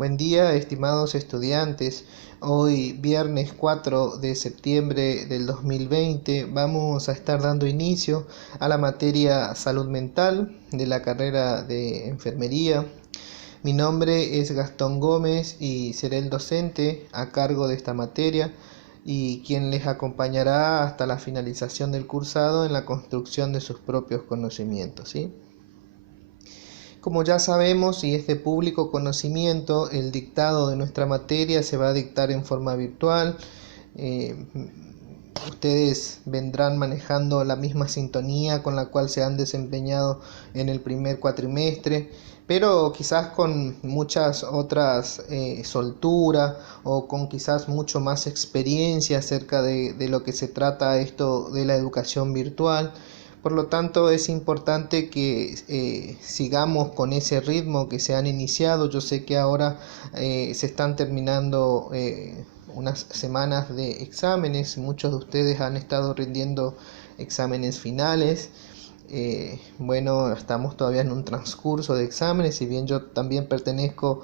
Buen día, estimados estudiantes. Hoy, viernes 4 de septiembre del 2020, vamos a estar dando inicio a la materia Salud Mental de la carrera de Enfermería. Mi nombre es Gastón Gómez y seré el docente a cargo de esta materia y quien les acompañará hasta la finalización del cursado en la construcción de sus propios conocimientos, ¿sí? Como ya sabemos y es de público conocimiento, el dictado de nuestra materia se va a dictar en forma virtual. Ustedes vendrán manejando la misma sintonía con la cual se han desempeñado en el primer cuatrimestre, pero quizás con muchas otras soltura o con quizás mucho más experiencia acerca de lo que se trata esto de la educación virtual. Por lo tanto, es importante que sigamos con ese ritmo que se han iniciado. Yo sé que ahora se están terminando unas semanas de exámenes. Muchos de ustedes han estado rindiendo exámenes finales. Bueno, estamos todavía en un transcurso de exámenes. Si bien yo también pertenezco,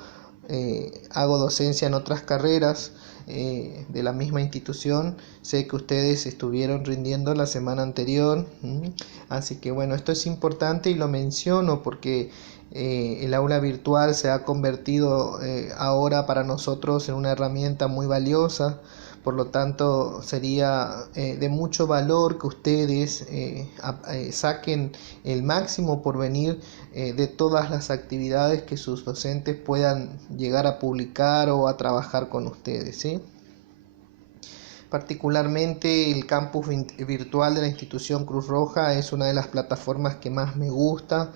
hago docencia en otras carreras de la misma institución, sé que ustedes estuvieron rindiendo la semana anterior, así que bueno, esto es importante y lo menciono porque el aula virtual se ha convertido ahora para nosotros en una herramienta muy valiosa. Por lo tanto, sería de mucho valor que ustedes saquen el máximo porvenir de todas las actividades que sus docentes puedan llegar a publicar o a trabajar con ustedes, ¿sí? Particularmente el campus virtual de la institución Cruz Roja es una de las plataformas que más me gusta.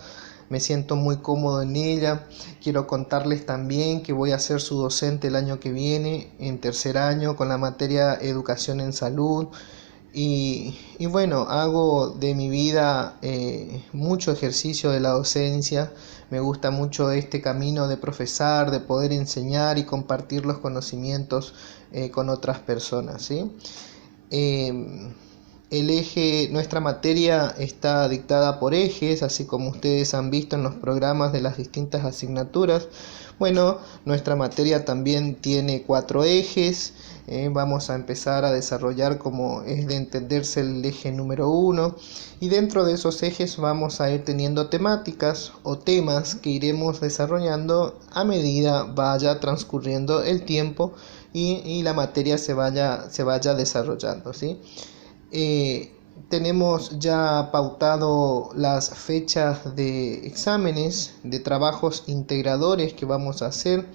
Me siento muy cómodo en ella. Quiero contarles también que voy a ser su docente el año que viene, en tercer año, con la materia Educación en Salud. Y bueno, hago de mi vida mucho ejercicio de la docencia. Me gusta mucho este camino de profesar, de poder enseñar y compartir los conocimientos con otras personas, ¿sí? Nuestra materia está dictada por ejes, así como ustedes han visto en los programas de las distintas asignaturas. Bueno, nuestra materia también tiene 4 ejes. Vamos a empezar a desarrollar, como es de entenderse, el eje número 1, y dentro de esos ejes vamos a ir teniendo temáticas o temas que iremos desarrollando a medida vaya transcurriendo el tiempo y la materia se vaya desarrollando, ¿sí? Tenemos ya pautado las fechas de exámenes, de trabajos integradores que vamos a hacer.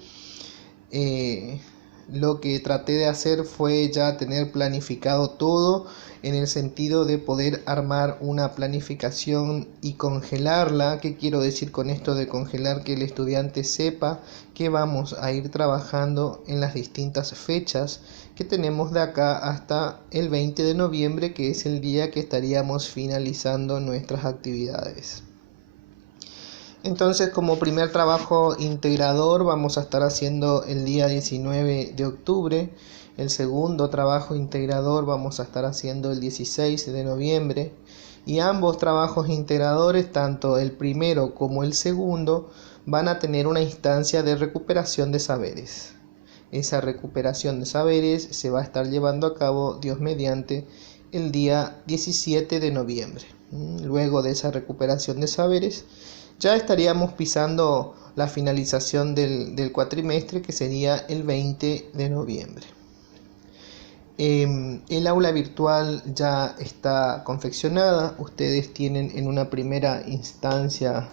Lo que traté de hacer fue ya tener planificado todo, en el sentido de poder armar una planificación y congelarla. ¿Qué quiero decir con esto de congelar? Que el estudiante sepa que vamos a ir trabajando en las distintas fechas que tenemos de acá hasta el 20 de noviembre, que es el día que estaríamos finalizando nuestras actividades. Entonces, como primer trabajo integrador vamos a estar haciendo el día 19 de octubre. El segundo trabajo integrador vamos a estar haciendo el 16 de noviembre. Y ambos trabajos integradores, tanto el primero como el segundo, van a tener una instancia de recuperación de saberes. Esa recuperación de saberes se va a estar llevando a cabo, Dios mediante, el día 17 de noviembre. Luego de esa recuperación de saberes, ya estaríamos pisando la finalización del cuatrimestre, que sería el 20 de noviembre. El aula virtual ya está confeccionada. Ustedes tienen en una primera instancia,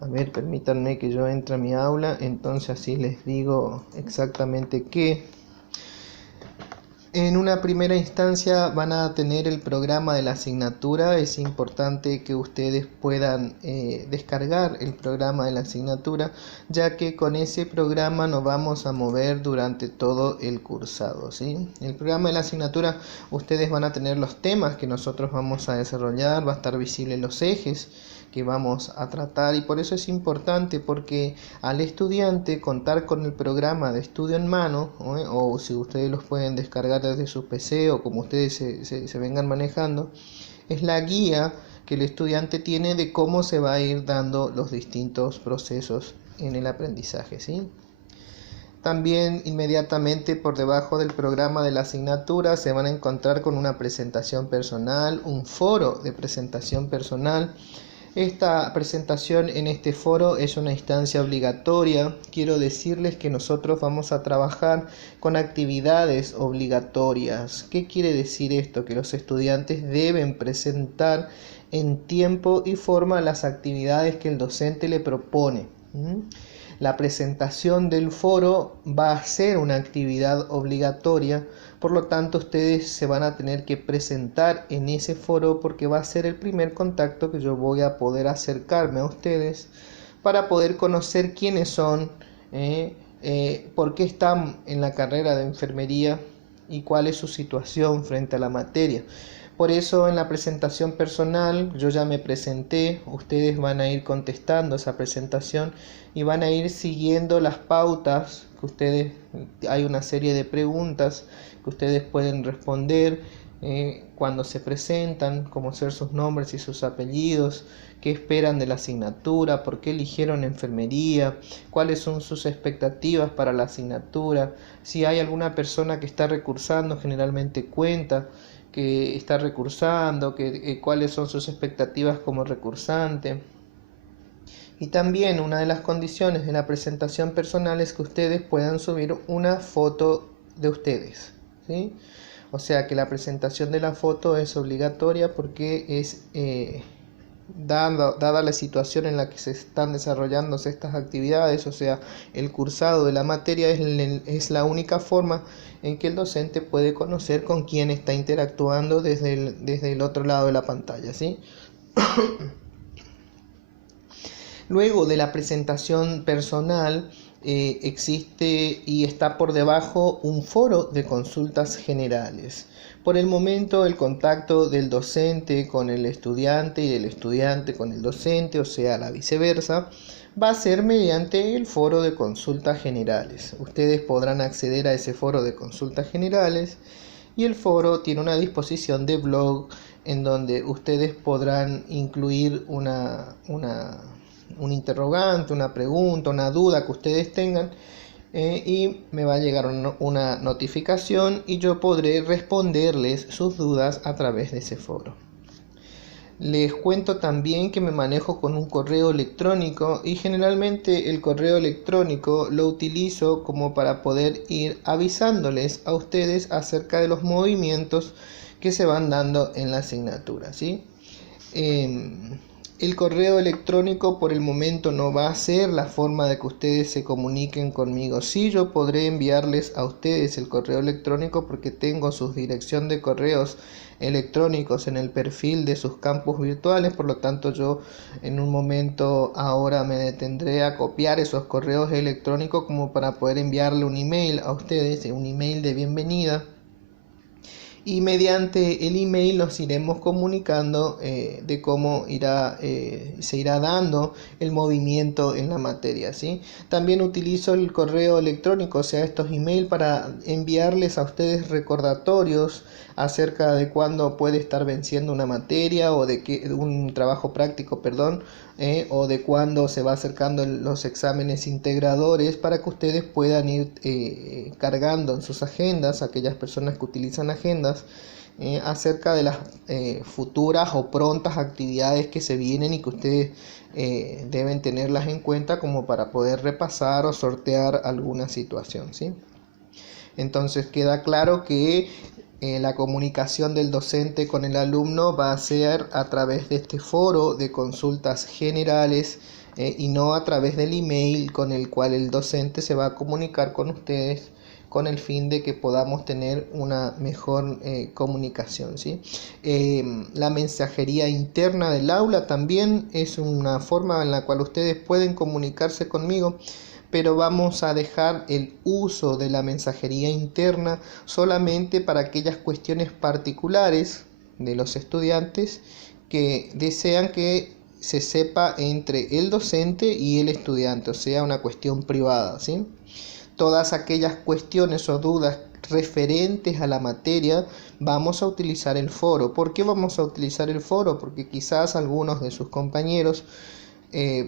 a ver, permítanme que yo entre a mi aula, entonces así les digo exactamente qué. En una primera instancia van a tener el programa de la asignatura. Es importante que ustedes puedan descargar el programa de la asignatura, ya que con ese programa nos vamos a mover durante todo el cursado, ¿sí? El programa de la asignatura, ustedes van a tener los temas que nosotros vamos a desarrollar, va a estar visible los ejes que vamos a tratar, y por eso es importante, porque al estudiante contar con el programa de estudio en mano, o si ustedes los pueden descargar desde su PC o como ustedes se vengan manejando, es la guía que el estudiante tiene de cómo se va a ir dando los distintos procesos en el aprendizaje, ¿sí? También inmediatamente por debajo del programa de la asignatura se van a encontrar con una presentación personal, un foro de presentación personal. Esta presentación en este foro es una instancia obligatoria. Quiero decirles que nosotros vamos a trabajar con actividades obligatorias. ¿Qué quiere decir esto? Que los estudiantes deben presentar en tiempo y forma las actividades que el docente le propone. La presentación del foro va a ser una actividad obligatoria, por lo tanto ustedes se van a tener que presentar en ese foro porque va a ser el primer contacto que yo voy a poder acercarme a ustedes para poder conocer quiénes son, por qué están en la carrera de enfermería y cuál es su situación frente a la materia. Por eso en la presentación personal yo ya me presenté, ustedes van a ir contestando esa presentación y van a ir siguiendo las pautas que ustedes, hay una serie de preguntas que ustedes pueden responder cuando se presentan, como ser sus nombres y sus apellidos, qué esperan de la asignatura, por qué eligieron enfermería, cuáles son sus expectativas para la asignatura, si hay alguna persona que está recursando, generalmente cuenta que está recursando, cuáles son sus expectativas como recursante. Y también una de las condiciones de la presentación personal es que ustedes puedan subir una foto de ustedes, ¿sí? O sea que la presentación de la foto es obligatoria porque es dada la situación en la que se están desarrollando estas actividades, o sea, el cursado de la materia es la única forma en que el docente puede conocer con quién está interactuando desde el otro lado de la pantalla, ¿sí? Luego de la presentación personal existe y está por debajo un foro de consultas generales. Por el momento el contacto del docente con el estudiante y del estudiante con el docente, o sea, la viceversa, va a ser mediante el foro de consultas generales. Ustedes podrán acceder a ese foro de consultas generales y el foro tiene una disposición de blog en donde ustedes podrán incluir un interrogante, una pregunta, una duda que ustedes tengan y me va a llegar una notificación y yo podré responderles sus dudas a través de ese foro. Les cuento también que me manejo con un correo electrónico y generalmente el correo electrónico lo utilizo como para poder ir avisándoles a ustedes acerca de los movimientos que se van dando en la asignatura, ¿sí? El correo electrónico por el momento no va a ser la forma de que ustedes se comuniquen conmigo. Sí, yo podré enviarles a ustedes el correo electrónico porque tengo su dirección de correos electrónicos en el perfil de sus campus virtuales, por lo tanto yo en un momento ahora me detendré a copiar esos correos electrónicos como para poder enviarle un email a ustedes, un email de bienvenida. Y mediante el email nos iremos comunicando de cómo se irá dando el movimiento en la materia, ¿sí? También utilizo el correo electrónico, o sea, estos emails para enviarles a ustedes recordatorios acerca de cuándo puede estar venciendo una materia o un trabajo práctico, perdón, o de cuándo se va acercando los exámenes integradores para que ustedes puedan ir cargando en sus agendas, aquellas personas que utilizan agendas, acerca de las futuras o prontas actividades que se vienen y que ustedes deben tenerlas en cuenta como para poder repasar o sortear alguna situación, ¿sí? Entonces queda claro que la comunicación del docente con el alumno va a ser a través de este foro de consultas generales y no a través del email con el cual el docente se va a comunicar con ustedes con el fin de que podamos tener una mejor comunicación, ¿sí? La mensajería interna del aula también es una forma en la cual ustedes pueden comunicarse conmigo, pero vamos a dejar el uso de la mensajería interna solamente para aquellas cuestiones particulares de los estudiantes que desean que se sepa entre el docente y el estudiante, o sea, una cuestión privada, ¿sí? Todas aquellas cuestiones o dudas referentes a la materia vamos a utilizar el foro. ¿Por qué vamos a utilizar el foro? Porque quizás algunos de sus compañeros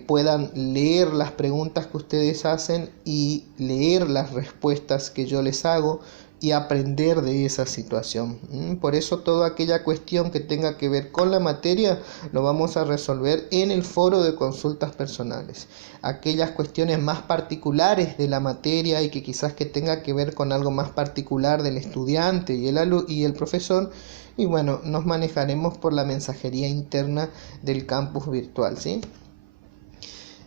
puedan leer las preguntas que ustedes hacen y leer las respuestas que yo les hago y aprender de esa situación. Por eso toda aquella cuestión que tenga que ver con la materia lo vamos a resolver en el foro de consultas personales. Aquellas cuestiones más particulares de la materia y que quizás que tenga que ver con algo más particular del estudiante y el profesor, y bueno, nos manejaremos por la mensajería interna del campus virtual, ¿sí?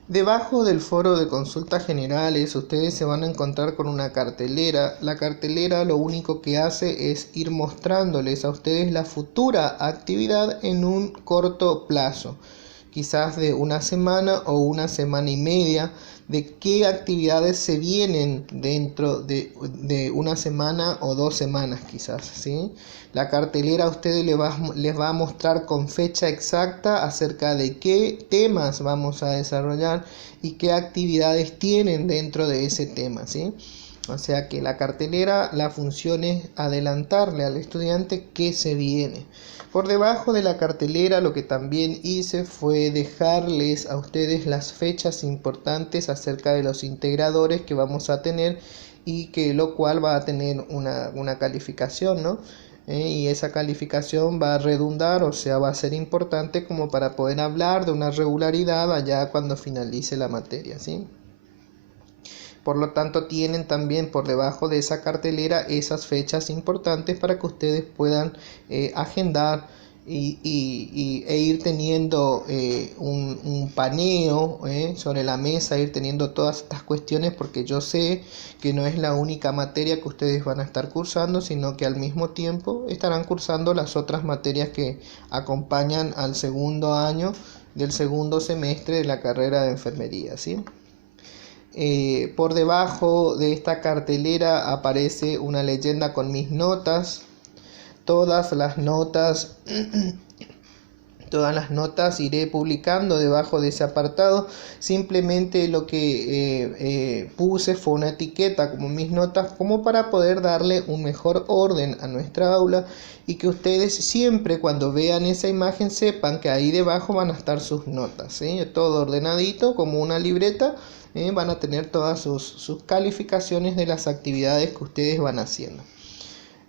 Debajo del foro de consultas generales ustedes se van a encontrar con una cartelera. La cartelera lo único que hace es ir mostrándoles a ustedes la futura actividad en un corto plazo, quizás de una semana o una semana y media, de qué actividades se vienen dentro de una semana o 2 semanas quizás, ¿sí? La cartelera a ustedes les va a mostrar con fecha exacta acerca de qué temas vamos a desarrollar y qué actividades tienen dentro de ese tema, ¿sí? O sea que la cartelera, la función es adelantarle al estudiante qué se viene. Por debajo de la cartelera lo que también hice fue dejarles a ustedes las fechas importantes acerca de los integradores que vamos a tener y que lo cual va a tener una calificación, ¿no? Y esa calificación va a redundar, o sea, va a ser importante como para poder hablar de una regularidad allá cuando finalice la materia, ¿sí? Por lo tanto, tienen también por debajo de esa cartelera esas fechas importantes para que ustedes puedan agendar e ir teniendo un paneo sobre la mesa, ir teniendo todas estas cuestiones, porque yo sé que no es la única materia que ustedes van a estar cursando, sino que al mismo tiempo estarán cursando las otras materias que acompañan al segundo año del segundo semestre de la carrera de enfermería, ¿sí? Por debajo de esta cartelera aparece una leyenda con mis notas. Todas las notas iré publicando debajo de ese apartado. Simplemente lo que puse fue una etiqueta como mis notas, como para poder darle un mejor orden a nuestra aula y que ustedes siempre cuando vean esa imagen sepan que ahí debajo van a estar sus notas, ¿sí? Todo ordenadito como una libreta. Van a tener todas sus calificaciones de las actividades que ustedes van haciendo.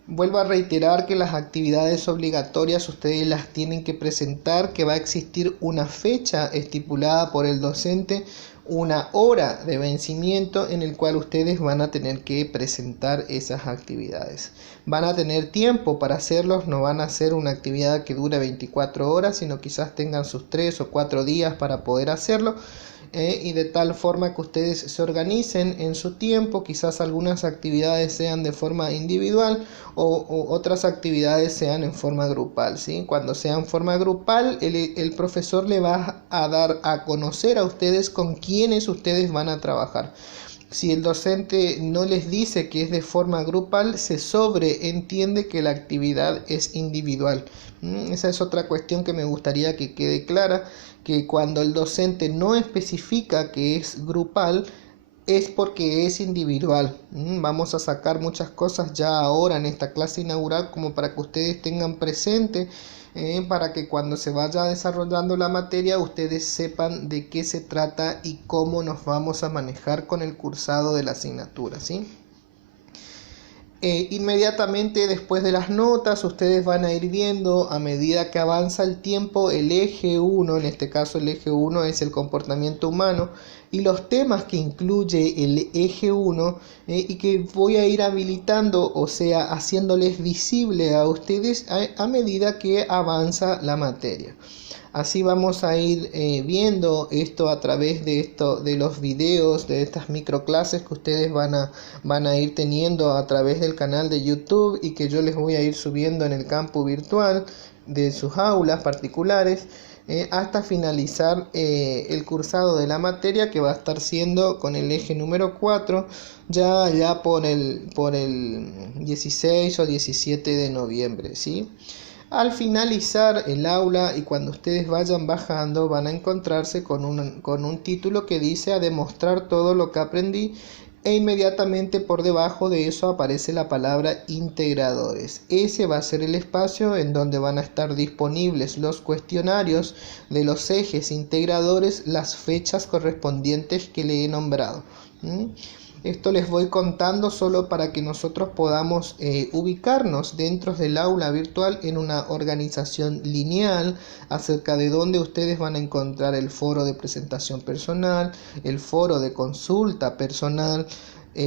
Vuelvo a reiterar que las actividades obligatorias ustedes las tienen que presentar, que va a existir una fecha estipulada por el docente, una hora de vencimiento en el cual ustedes van a tener que presentar esas actividades. Van a tener tiempo para hacerlos, no van a hacer una actividad que dure 24 horas, sino quizás tengan sus 3 o 4 días para poder hacerlo. Y de tal forma que ustedes se organicen en su tiempo, quizás algunas actividades sean de forma individual o otras actividades sean en forma grupal, ¿sí? Cuando sea en forma grupal, el profesor le va a dar a conocer a ustedes con quiénes ustedes van a trabajar. Si el docente no les dice que es de forma grupal, se sobreentiende que la actividad es individual. Esa es otra cuestión que me gustaría que quede clara, que cuando el docente no especifica que es grupal, es porque es individual. Vamos a sacar muchas cosas ya ahora en esta clase inaugural como para que ustedes tengan presente, para que cuando se vaya desarrollando la materia ustedes sepan de qué se trata y cómo nos vamos a manejar con el cursado de la asignatura, ¿sí? Inmediatamente después de las notas ustedes van a ir viendo a medida que avanza el tiempo el eje 1, en este caso el eje 1 es el comportamiento humano, y los temas que incluye el eje 1 y que voy a ir habilitando, o sea, haciéndoles visible a ustedes a medida que avanza la materia. Así vamos a ir viendo esto a través de los videos, de estas microclases que ustedes van a ir teniendo a través del canal de YouTube y que yo les voy a ir subiendo en el campo virtual de sus aulas particulares hasta finalizar el cursado de la materia, que va a estar siendo con el eje número 4 ya por el 16 o 17 de noviembre, ¿sí? Al finalizar el aula y cuando ustedes vayan bajando van a encontrarse con un título que dice: a demostrar todo lo que aprendí e inmediatamente por debajo de eso aparece la palabra integradores. Ese va a ser el espacio en donde van a estar disponibles los cuestionarios de los ejes integradores, las fechas correspondientes que le he nombrado. Esto les voy contando solo para que nosotros podamos ubicarnos dentro del aula virtual en una organización lineal acerca de dónde ustedes van a encontrar el foro de presentación personal, el foro de consulta personal.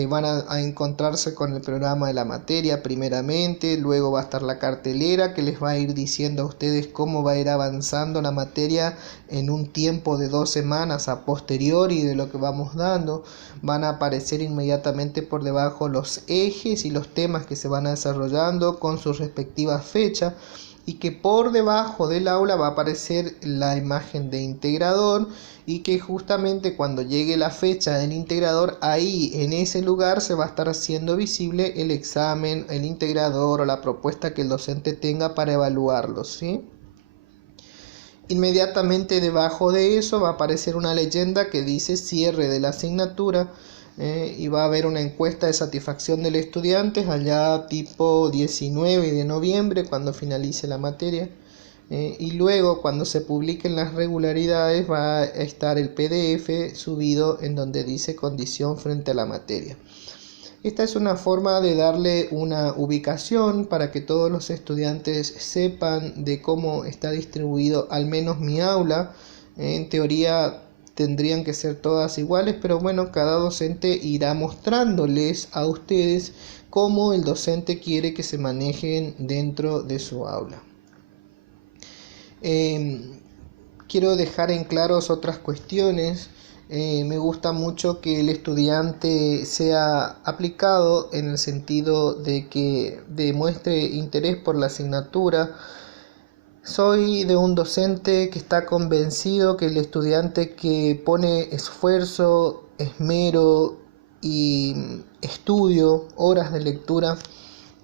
Van a encontrarse con el programa de la materia primeramente, luego va a estar la cartelera que les va a ir diciendo a ustedes cómo va a ir avanzando la materia en un tiempo de 2 semanas a posteriori de lo que vamos dando. Van a aparecer inmediatamente por debajo los ejes y los temas que se van desarrollando con sus respectivas fechas, y que por debajo del aula va a aparecer la imagen de integrador, y que justamente cuando llegue la fecha del integrador, ahí en ese lugar se va a estar haciendo visible el examen, el integrador o la propuesta que el docente tenga para evaluarlo, ¿sí? Inmediatamente debajo de eso va a aparecer una leyenda que dice cierre de la asignatura, y va a haber una encuesta de satisfacción del estudiante allá tipo 19 de noviembre cuando finalice la materia, y luego cuando se publiquen las regularidades va a estar el PDF subido en donde dice condición frente a la materia. Esta es una forma de darle una ubicación para que todos los estudiantes sepan de cómo está distribuido al menos mi aula. En teoría tendrían que ser todas iguales, pero bueno, cada docente irá mostrándoles a ustedes cómo el docente quiere que se manejen dentro de su aula. Quiero dejar en claros otras cuestiones. Me gusta mucho que el estudiante sea aplicado en el sentido de que demuestre interés por la asignatura. Soy de un docente que está convencido que el estudiante que pone esfuerzo, esmero y estudio, horas de lectura,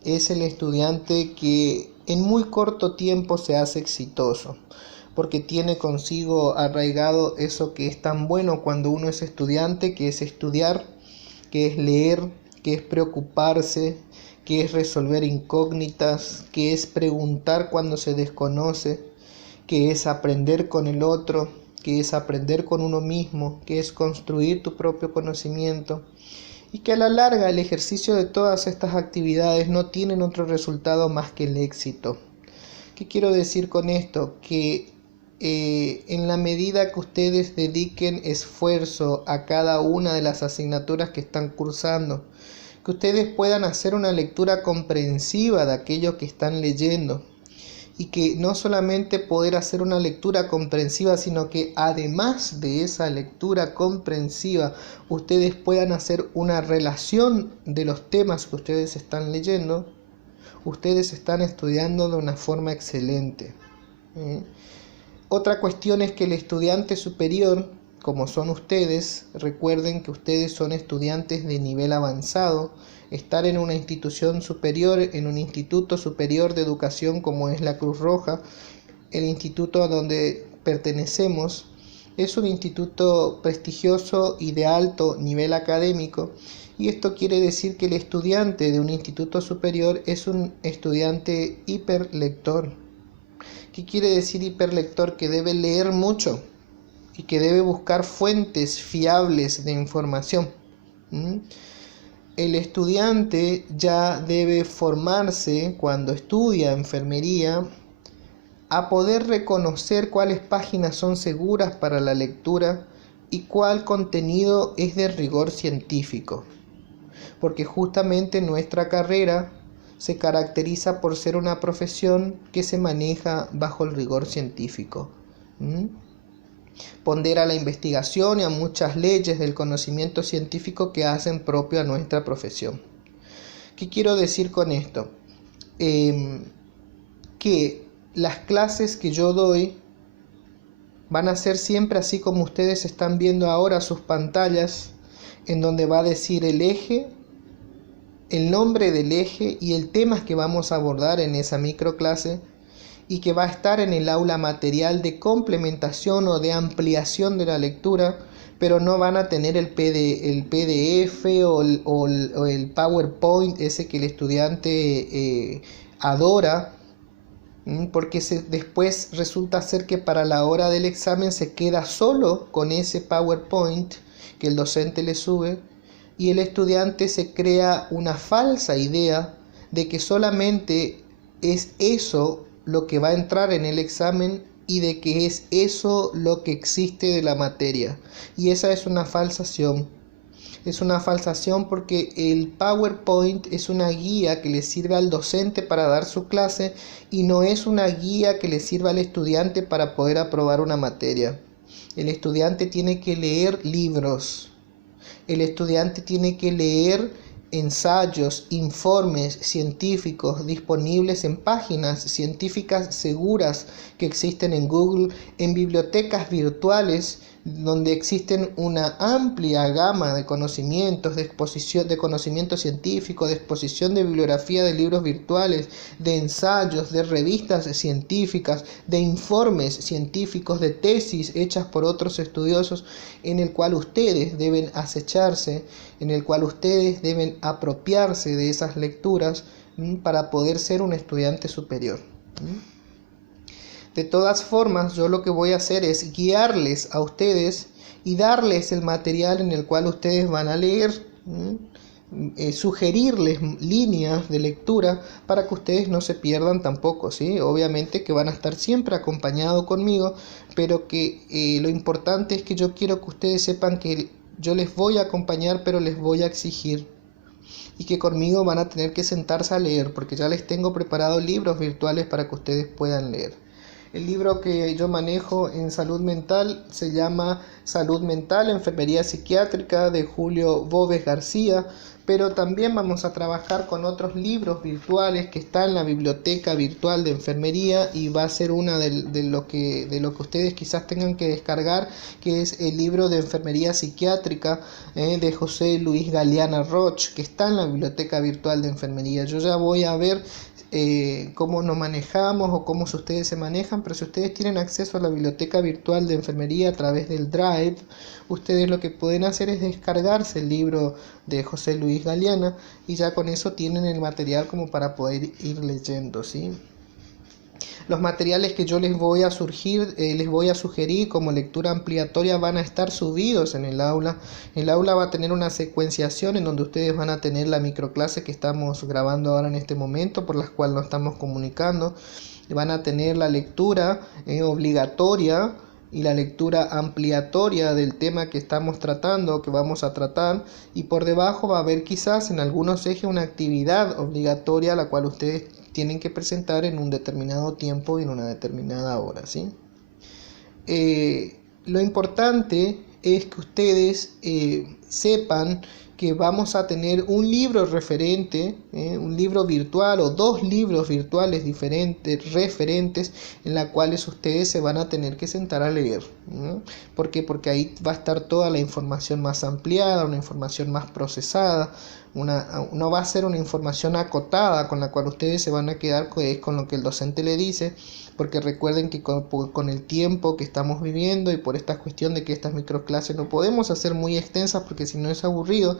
es el estudiante que en muy corto tiempo se hace exitoso, porque tiene consigo arraigado eso que es tan bueno cuando uno es estudiante, que es estudiar, que es leer, que es preocuparse, que es resolver incógnitas, que es preguntar cuando se desconoce, que es aprender con el otro, que es aprender con uno mismo, que es construir tu propio conocimiento, y que a la larga el ejercicio de todas estas actividades no tienen otro resultado más que el éxito. ¿Qué quiero decir con esto? Que en la medida que ustedes dediquen esfuerzo a cada una de las asignaturas que están cursando, que ustedes puedan hacer una lectura comprensiva de aquello que están leyendo, y que no solamente poder hacer una lectura comprensiva, sino que además de esa lectura comprensiva ustedes puedan hacer una relación de los temas que ustedes están leyendo, ustedes están estudiando de una forma excelente. Otra cuestión es que el estudiante superior, como son ustedes, recuerden que ustedes son estudiantes de nivel avanzado. Estar en una institución superior, en un instituto superior de educación como es la Cruz Roja, el instituto a donde pertenecemos, es un instituto prestigioso y de alto nivel académico, y esto quiere decir que el estudiante de un instituto superior es un estudiante hiperlector. ¿Qué quiere decir hiperlector? Que debe leer mucho y que debe buscar fuentes fiables de información. El estudiante ya debe formarse cuando estudia enfermería a poder reconocer cuáles páginas son seguras para la lectura y cuál contenido es de rigor científico, porque justamente nuestra carrera se caracteriza por ser una profesión que se maneja bajo el rigor científico. Pondera la investigación y a muchas leyes del conocimiento científico que hacen propio a nuestra profesión. ¿Qué quiero decir con esto? Que las clases que yo doy van a ser siempre así como ustedes están viendo ahora sus pantallas, en donde va a decir el eje, el nombre del eje y el tema que vamos a abordar en esa microclase, y que va a estar en el aula material de complementación o de ampliación de la lectura pero no van a tener el PDF o el PowerPoint, ese que el estudiante adora, porque después resulta ser que para la hora del examen se queda solo con ese PowerPoint que el docente le sube, y el estudiante se crea una falsa idea de que solamente es eso lo que va a entrar en el examen y de que es eso lo que existe de la materia. Y esa es una falsación. Es una falsación porque el PowerPoint es una guía que le sirve al docente para dar su clase y no es una guía que le sirva al estudiante para poder aprobar una materia. El estudiante tiene que leer libros. El estudiante tiene que leer ensayos, informes científicos disponibles en páginas científicas seguras que existen en Google, en bibliotecas virtuales donde existen una amplia gama de conocimientos, de exposición de conocimiento científico, de exposición de bibliografía de libros virtuales, de ensayos, de revistas científicas, de informes científicos, de tesis hechas por otros estudiosos, en el cual ustedes deben acecharse, en el cual ustedes deben apropiarse de esas lecturas para poder ser un estudiante superior. De todas formas, yo lo que voy a hacer es guiarles a ustedes y darles el material en el cual ustedes van a leer, sugerirles líneas de lectura para que ustedes no se pierdan tampoco, ¿sí? Obviamente que van a estar siempre acompañados conmigo, pero que lo importante es que yo quiero que ustedes sepan que yo les voy a acompañar, pero les voy a exigir. Y que conmigo van a tener que sentarse a leer, porque ya les tengo preparados libros virtuales para que ustedes puedan leer. El libro que yo manejo en salud mental se llama Salud Mental, Enfermería Psiquiátrica, de Julio Boves García, pero también vamos a trabajar con otros libros virtuales que están en la biblioteca virtual de enfermería, y va a ser una de lo que ustedes quizás tengan que descargar, que es el libro de Enfermería Psiquiátrica de José Luis Galeana Roch, que está en la biblioteca virtual de enfermería. Yo ya voy a ver cómo nos manejamos o cómo ustedes se manejan, pero si ustedes tienen acceso a la biblioteca virtual de enfermería a través del Drive, ustedes lo que pueden hacer es descargarse el libro de José Luis Galeana y ya con eso tienen el material como para poder ir leyendo, ¿sí? Los materiales que yo les voy a sugerir como lectura ampliatoria van a estar subidos en el aula. El aula va a tener una secuenciación en donde ustedes van a tener la microclase que estamos grabando ahora en este momento, por las cuales nos estamos comunicando. Van a tener la lectura obligatoria y la lectura ampliatoria del tema que estamos tratando, que vamos a tratar, y por debajo va a haber quizás en algunos ejes una actividad obligatoria la cual ustedes tienen que presentar en un determinado tiempo y en una determinada hora, ¿sí? Lo importante es que ustedes sepan que vamos a tener un libro referente, un libro virtual o dos libros virtuales diferentes, referentes, en las cuales ustedes se van a tener que sentar a leer. ¿Por qué? Porque ahí va a estar toda la información más ampliada, una información más procesada, no va a ser una información acotada con la cual ustedes se van a quedar con lo que el docente le dice, porque recuerden que con el tiempo que estamos viviendo y por esta cuestión de que estas microclases no podemos hacer muy extensas porque si no es aburrido,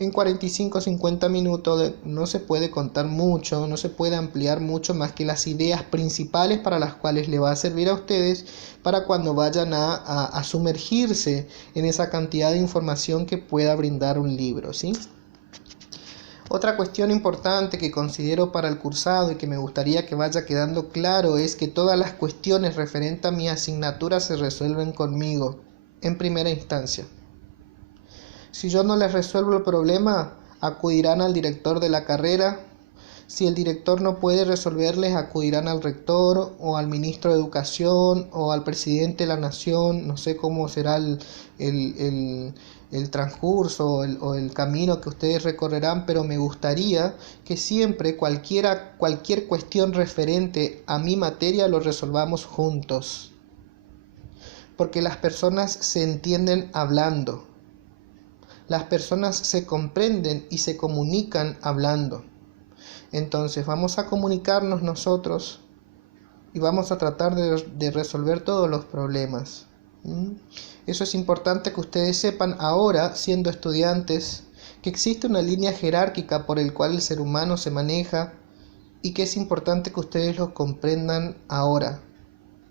en 45 o 50 minutos no se puede contar mucho, no se puede ampliar mucho más que las ideas principales para las cuales le va a servir a ustedes para cuando vayan a sumergirse en esa cantidad de información que pueda brindar un libro, ¿sí? Otra cuestión importante que considero para el cursado y que me gustaría que vaya quedando claro es que todas las cuestiones referentes a mi asignatura se resuelven conmigo en primera instancia. Si yo no les resuelvo el problema, acudirán al director de la carrera. Si el director no puede resolverles, acudirán al rector o al ministro de Educación o al presidente de la Nación. No sé cómo será el transcurso o el camino que ustedes recorrerán, pero me gustaría que siempre cualquier cuestión referente a mi materia lo resolvamos juntos. Porque las personas se entienden hablando. Las personas se comprenden y se comunican hablando. Entonces vamos a comunicarnos nosotros y vamos a tratar de resolver todos los problemas. ¿Mm? Eso es importante que ustedes sepan ahora, siendo estudiantes, que existe una línea jerárquica por el cual el ser humano se maneja y que es importante que ustedes lo comprendan ahora,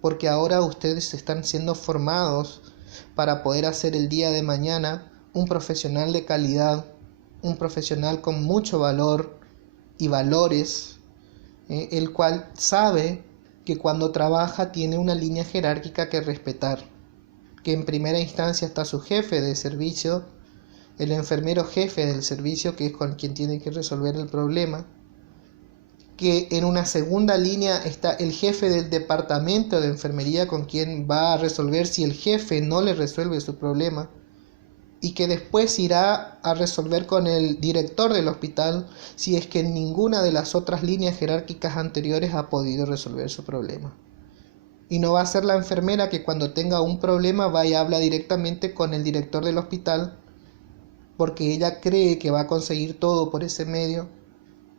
porque ahora ustedes están siendo formados para poder hacer el día de mañana un profesional de calidad, un profesional con mucho valor y valores, el cual sabe que cuando trabaja tiene una línea jerárquica que respetar, que en primera instancia está su jefe de servicio, el enfermero jefe del servicio, que es con quien tiene que resolver el problema, que en una segunda línea está el jefe del departamento de enfermería con quien va a resolver si el jefe no le resuelve su problema, y que después irá a resolver con el director del hospital si es que ninguna de las otras líneas jerárquicas anteriores ha podido resolver su problema. Y no va a ser la enfermera que cuando tenga un problema vaya y habla directamente con el director del hospital, porque ella cree que va a conseguir todo por ese medio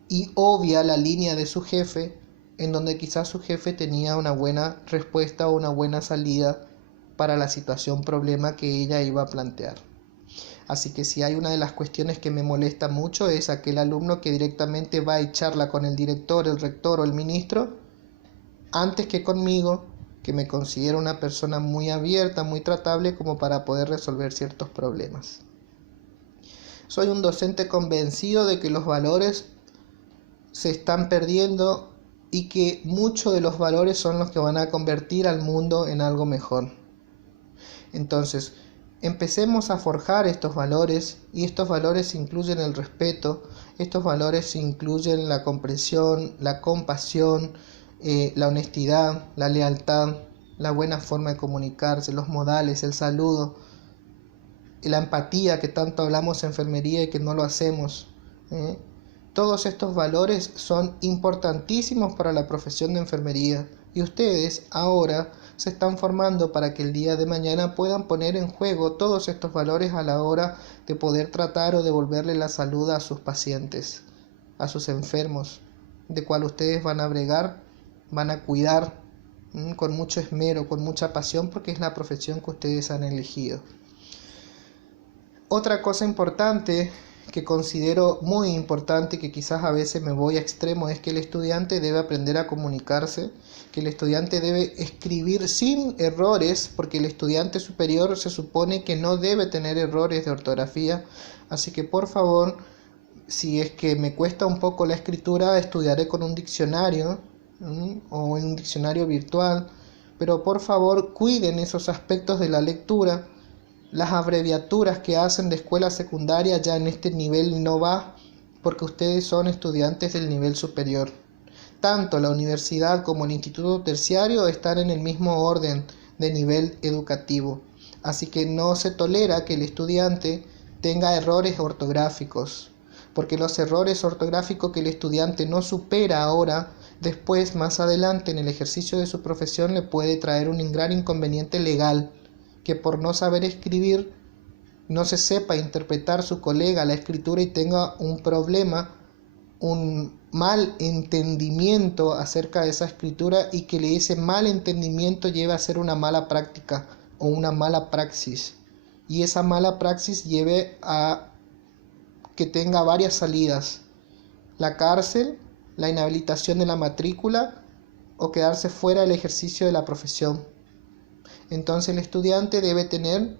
y obvia la línea de su jefe, en donde quizás su jefe tenía una buena respuesta o una buena salida para la situación problema que ella iba a plantear. Así que si hay una de las cuestiones que me molesta mucho es aquel alumno que directamente va y charla con el director, el rector o el ministro antes que conmigo, que me considero una persona muy abierta, muy tratable como para poder resolver ciertos problemas. Soy un docente convencido de que los valores se están perdiendo y que muchos de los valores son los que van a convertir al mundo en algo mejor. Entonces, empecemos a forjar estos valores, y estos valores incluyen el respeto, estos valores incluyen la comprensión, la compasión, la honestidad, la lealtad, la buena forma de comunicarse, los modales, el saludo, la empatía que tanto hablamos en enfermería y que no lo hacemos. Todos estos valores son importantísimos para la profesión de enfermería y ustedes ahora se están formando para que el día de mañana puedan poner en juego todos estos valores a la hora de poder tratar o devolverle la salud a sus pacientes, a sus enfermos, de cual ustedes van a bregar, van a cuidar con mucho esmero, con mucha pasión, porque es la profesión que ustedes han elegido. Otra cosa importante que considero muy importante, que quizás a veces me voy a extremo, es que el estudiante debe aprender a comunicarse, que el estudiante debe escribir sin errores, porque el estudiante superior se supone que no debe tener errores de ortografía, así que por favor, si es que me cuesta un poco la escritura, estudiaré con un diccionario o en un diccionario virtual, pero por favor cuiden esos aspectos de la lectura. Las abreviaturas que hacen de escuela secundaria ya en este nivel no va, porque ustedes son estudiantes del nivel superior. Tanto la universidad como el instituto terciario están en el mismo orden de nivel educativo, así que no se tolera que el estudiante tenga errores ortográficos, porque los errores ortográficos que el estudiante no supera ahora, después más adelante en el ejercicio de su profesión le puede traer un gran inconveniente legal, que por no saber escribir no se sepa interpretar su colega la escritura y tenga un problema, un mal entendimiento acerca de esa escritura, y que ese mal entendimiento lleve a ser una mala práctica o una mala praxis, y esa mala praxis lleve a que tenga varias salidas: la cárcel, la inhabilitación de la matrícula o quedarse fuera del ejercicio de la profesión. Entonces el estudiante debe tener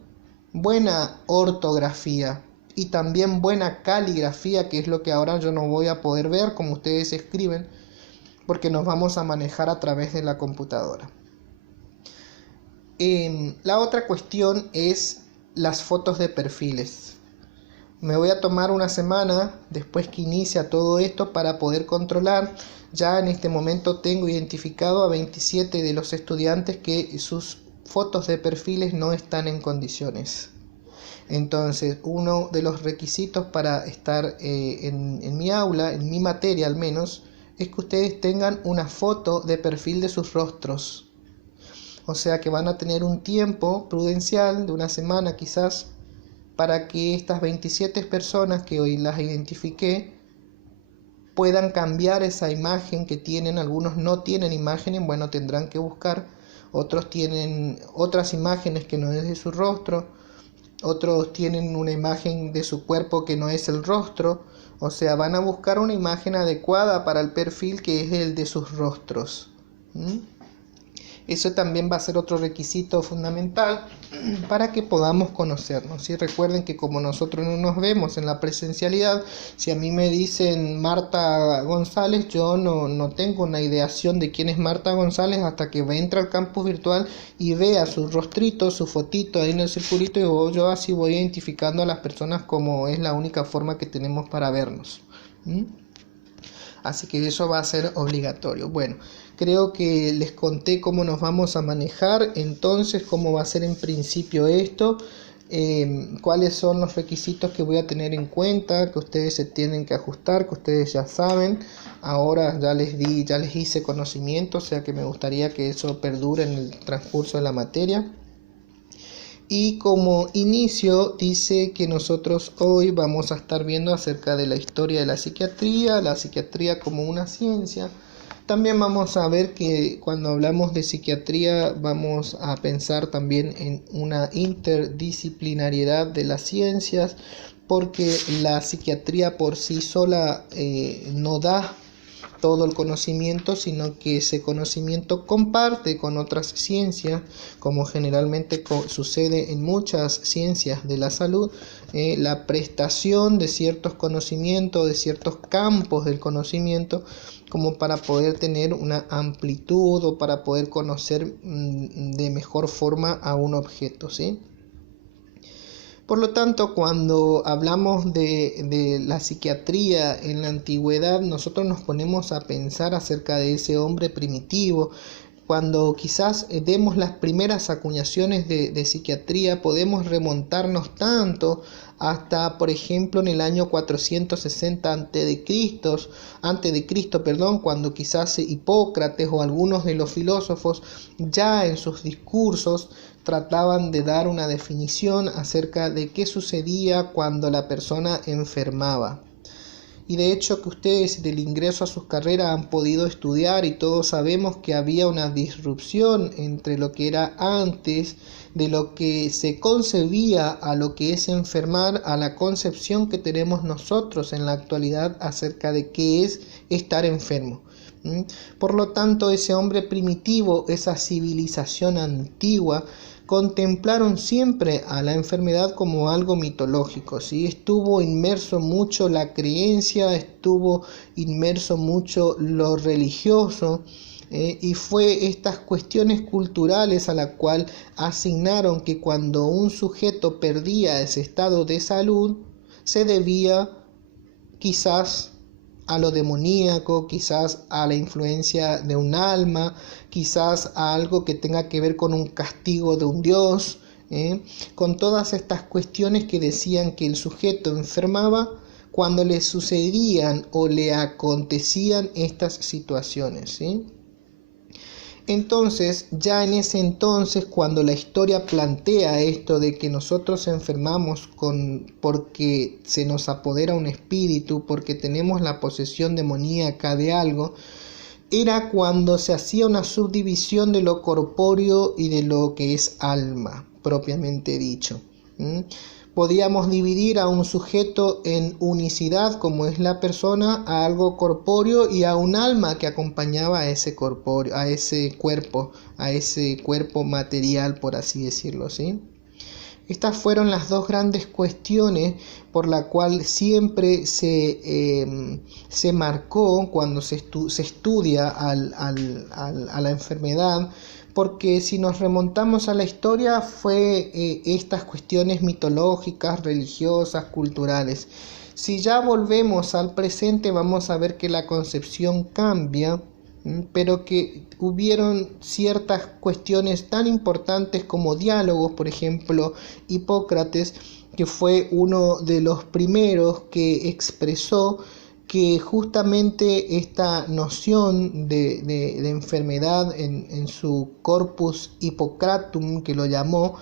buena ortografía y también buena caligrafía, que es lo que ahora yo no voy a poder ver como ustedes escriben, porque nos vamos a manejar a través de la computadora. La otra cuestión es las fotos de perfiles. Me voy a tomar una semana después que inicia todo esto para poder controlar. Ya en este momento tengo identificado a 27 de los estudiantes que sus fotos de perfiles no están en condiciones. Entonces, uno de los requisitos para estar en mi aula, en mi materia al menos, es que ustedes tengan una foto de perfil de sus rostros. O sea que van a tener un tiempo prudencial de una semana quizás para que estas 27 personas que hoy las identifiqué puedan cambiar esa imagen que tienen. Algunos no tienen imágenes, bueno, tendrán que buscar, otros tienen otras imágenes que no es de su rostro, otros tienen una imagen de su cuerpo que no es el rostro, o sea, van a buscar una imagen adecuada para el perfil que es el de sus rostros. Eso también va a ser otro requisito fundamental para que podamos conocernos. Y recuerden que como nosotros no nos vemos en la presencialidad, si a mí me dicen Marta González, yo no tengo una ideación de quién es Marta González hasta que entra al campus virtual y vea su rostrito, su fotito ahí en el circulito, y yo así voy identificando a las personas como es la única forma que tenemos para vernos. Así que eso va a ser obligatorio. Bueno, creo que les conté cómo nos vamos a manejar, entonces cómo va a ser en principio esto, cuáles son los requisitos que voy a tener en cuenta, que ustedes se tienen que ajustar, que ustedes ya saben. Ahora ya les hice conocimiento, o sea que me gustaría que eso perdure en el transcurso de la materia. Y como inicio dice que nosotros hoy vamos a estar viendo acerca de la historia de la psiquiatría como una ciencia. También vamos a ver que cuando hablamos de psiquiatría vamos a pensar también en una interdisciplinariedad de las ciencias, porque la psiquiatría por sí sola no da todo el conocimiento, sino que ese conocimiento comparte con otras ciencias, como generalmente sucede en muchas ciencias de la salud, la prestación de ciertos conocimientos, de ciertos campos del conocimiento, como para poder tener una amplitud o para poder conocer de mejor forma a un objeto, ¿sí? Por lo tanto, cuando hablamos de la psiquiatría en la antigüedad, nosotros nos ponemos a pensar acerca de ese hombre primitivo. Cuando quizás demos las primeras acuñaciones de psiquiatría, podemos remontarnos tanto hasta, por ejemplo, en el año 460 a.C., cuando quizás Hipócrates o algunos de los filósofos ya en sus discursos trataban de dar una definición acerca de qué sucedía cuando la persona enfermaba. Y de hecho que ustedes del ingreso a sus carreras han podido estudiar, y todos sabemos que había una disrupción entre lo que era antes de lo que se concebía a lo que es enfermar, a la concepción que tenemos nosotros en la actualidad acerca de qué es estar enfermo. Por lo tanto, ese hombre primitivo, esa civilización antigua, contemplaron siempre a la enfermedad como algo mitológico, ¿sí? Estuvo inmerso mucho la creencia, estuvo inmerso mucho lo religioso, y fue estas cuestiones culturales a la cual asignaron que cuando un sujeto perdía ese estado de salud, se debía quizás a lo demoníaco, quizás a la influencia de un alma, quizás a algo que tenga que ver con un castigo de un dios, con todas estas cuestiones que decían que el sujeto enfermaba cuando le sucedían o le acontecían estas situaciones, ¿sí? Entonces, ya en ese entonces, cuando la historia plantea esto de que nosotros enfermamos porque se nos apodera un espíritu, porque tenemos la posesión demoníaca de algo, era cuando se hacía una subdivisión de lo corpóreo y de lo que es alma, propiamente dicho. Podíamos dividir a un sujeto en unicidad, como es la persona, a algo corpóreo y a un alma que acompañaba a ese corpóreo, a ese cuerpo material, por así decirlo, ¿sí? Estas fueron las dos grandes cuestiones por la cual siempre se marcó cuando se estudia a la enfermedad, porque si nos remontamos a la historia fue estas cuestiones mitológicas, religiosas, culturales. Si ya volvemos al presente, vamos a ver que la concepción cambia, pero que hubieron ciertas cuestiones tan importantes como diálogos. Por ejemplo, Hipócrates, que fue uno de los primeros que expresó que justamente esta noción de enfermedad en su corpus Hippocratum, que lo llamó,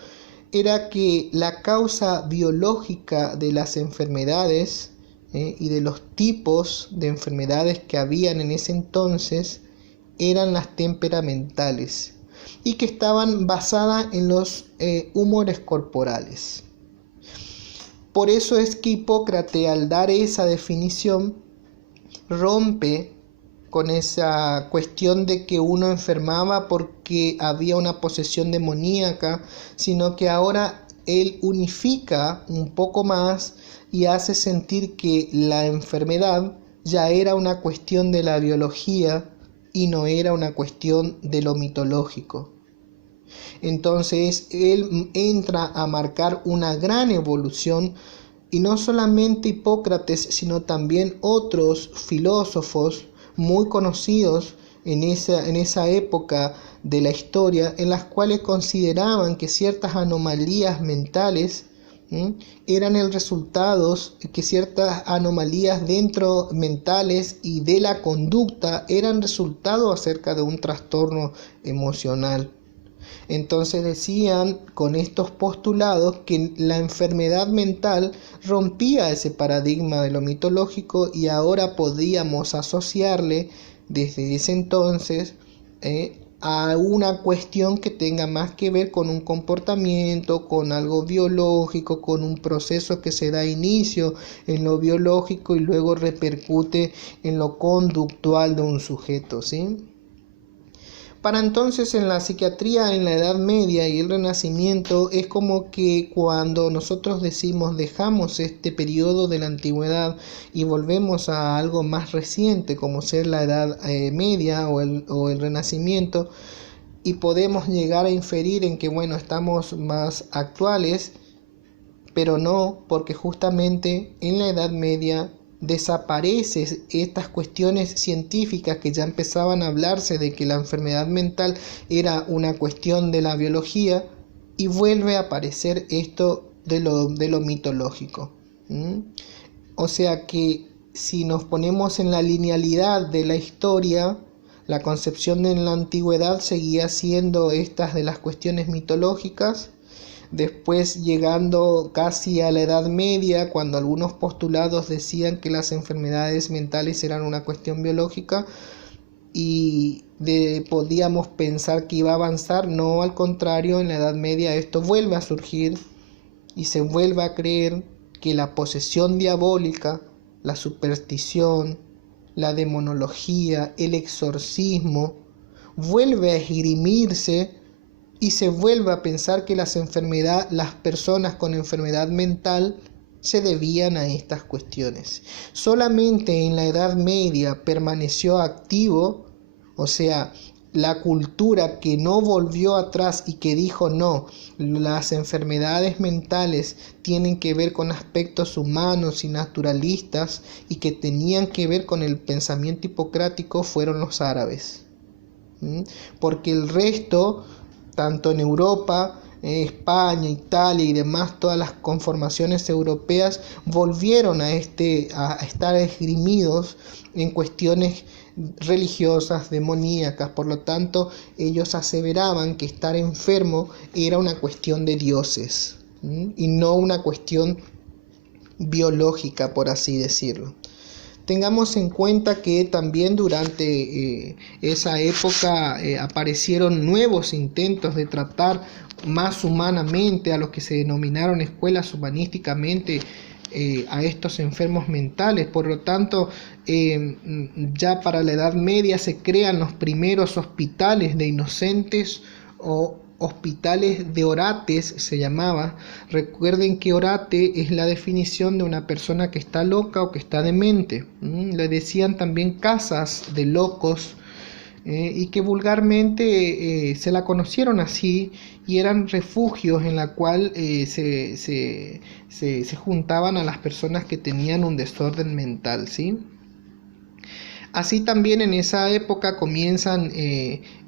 era que la causa biológica de las enfermedades y de los tipos de enfermedades que habían en ese entonces eran las temperamentales. y que estaban basadas en los humores corporales. Por eso es que Hipócrates, al dar esa definición, rompe con esa cuestión de que uno enfermaba porque había una posesión demoníaca, sino que ahora él unifica un poco más y hace sentir que la enfermedad ya era una cuestión de la biología y no era una cuestión de lo mitológico. Entonces él entra a marcar una gran evolución, y no solamente Hipócrates, sino también otros filósofos muy conocidos en esa época de la historia, en las cuales consideraban que ciertas anomalías mentales eran el resultado, que ciertas anomalías dentro mentales y de la conducta eran resultado acerca de un trastorno emocional. Entonces decían con estos postulados que la enfermedad mental rompía ese paradigma de lo mitológico, y ahora podíamos asociarle desde ese entonces a una cuestión que tenga más que ver con un comportamiento, con algo biológico, con un proceso que se da inicio en lo biológico y luego repercute en lo conductual de un sujeto, ¿sí? Para entonces, en la psiquiatría, en la Edad Media y el Renacimiento, es como que cuando nosotros decimos dejamos este periodo de la antigüedad y volvemos a algo más reciente, como ser la Edad Media o el Renacimiento, y podemos llegar a inferir en que, bueno, estamos más actuales, pero no, porque justamente en la Edad Media desaparecen estas cuestiones científicas que ya empezaban a hablarse de que la enfermedad mental era una cuestión de la biología, y vuelve a aparecer esto de lo mitológico. O sea que si nos ponemos en la linealidad de la historia, la concepción en la antigüedad seguía siendo estas de las cuestiones mitológicas. Después, llegando casi a la Edad Media, cuando algunos postulados decían que las enfermedades mentales eran una cuestión biológica y podíamos pensar que iba a avanzar, no, al contrario, en la Edad Media esto vuelve a surgir y se vuelve a creer que la posesión diabólica, la superstición, la demonología, el exorcismo, vuelve a esgrimirse, y se vuelve a pensar que las personas con enfermedad mental se debían a estas cuestiones. Solamente en la Edad Media permaneció activo, o sea, la cultura que no volvió atrás y que dijo no, las enfermedades mentales tienen que ver con aspectos humanos y naturalistas y que tenían que ver con el pensamiento hipocrático, fueron los árabes. Porque el resto, tanto en Europa, España, Italia y demás, todas las conformaciones europeas volvieron a estar esgrimidos en cuestiones religiosas, demoníacas. Por lo tanto, ellos aseveraban que estar enfermo era una cuestión de dioses, y no una cuestión biológica, por así decirlo. Tengamos en cuenta que también durante esa época aparecieron nuevos intentos de tratar más humanamente a los que se denominaron escuelas humanísticamente a estos enfermos mentales. Por lo tanto, ya para la Edad Media se crean los primeros hospitales de inocentes, o hospitales de orates se llamaba. Recuerden que orate es la definición de una persona que está loca o que está demente. Le decían también casas de locos, y que vulgarmente se la conocieron así, y eran refugios en la cual se juntaban a las personas que tenían un desorden mental, ¿sí? Así también en esa época comienzan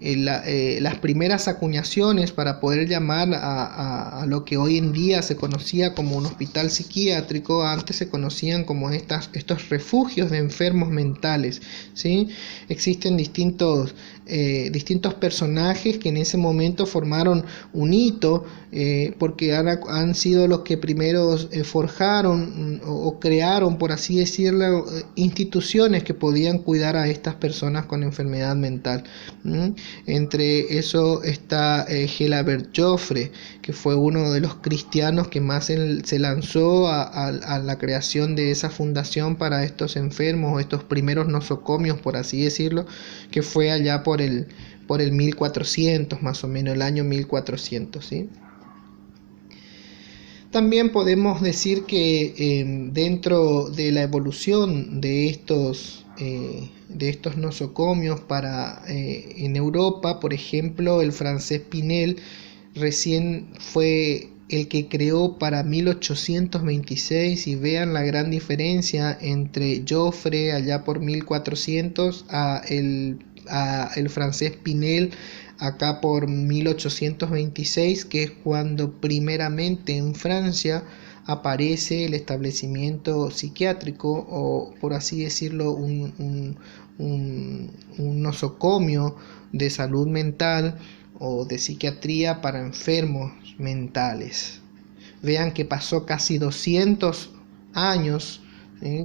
las primeras acuñaciones para poder llamar a lo que hoy en día se conocía como un hospital psiquiátrico. Antes se conocían como estos refugios de enfermos mentales, ¿sí? Existen distintos personajes que en ese momento formaron un hito, porque han sido los que primero forjaron o crearon, por así decirlo, instituciones que podían cuidar cuidar a estas personas con enfermedad mental. Entre eso está Gelabert Joffre, que fue uno de los cristianos que más se lanzó a la creación de esa fundación para estos enfermos, estos primeros nosocomios, por así decirlo, que fue allá por el 1400, más o menos, el año 1400, ¿sí? También podemos decir que dentro de la evolución de estos nosocomios en Europa, por ejemplo, el francés Pinel recién fue el que creó para 1826, y vean la gran diferencia entre Joffre allá por 1400 a el francés Pinel acá por 1826, que es cuando primeramente en Francia aparece el establecimiento psiquiátrico, o por así decirlo un nosocomio de salud mental o de psiquiatría para enfermos mentales. Vean que pasó casi 200 años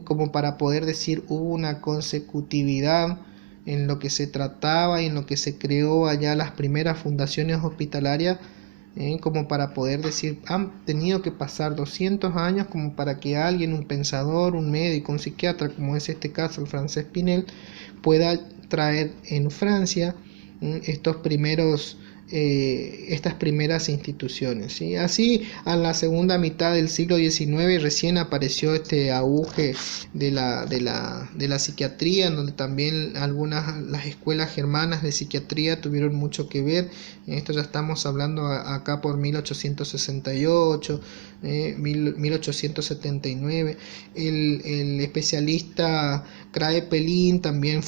como para poder decir hubo una consecutividad en lo que se trataba y en lo que se creó allá las primeras fundaciones hospitalarias, como para poder decir, han tenido que pasar 200 años como para que alguien, un pensador, un médico, un psiquiatra, como es este caso el francés Pinel, pueda traer en Francia estas primeras instituciones, ¿sí? Así, a la segunda mitad del siglo XIX recién apareció este auge de la psiquiatría, en donde también las escuelas germanas de psiquiatría tuvieron mucho que ver. Esto ya estamos hablando acá por 1868, 1879. El especialista Kraepelin también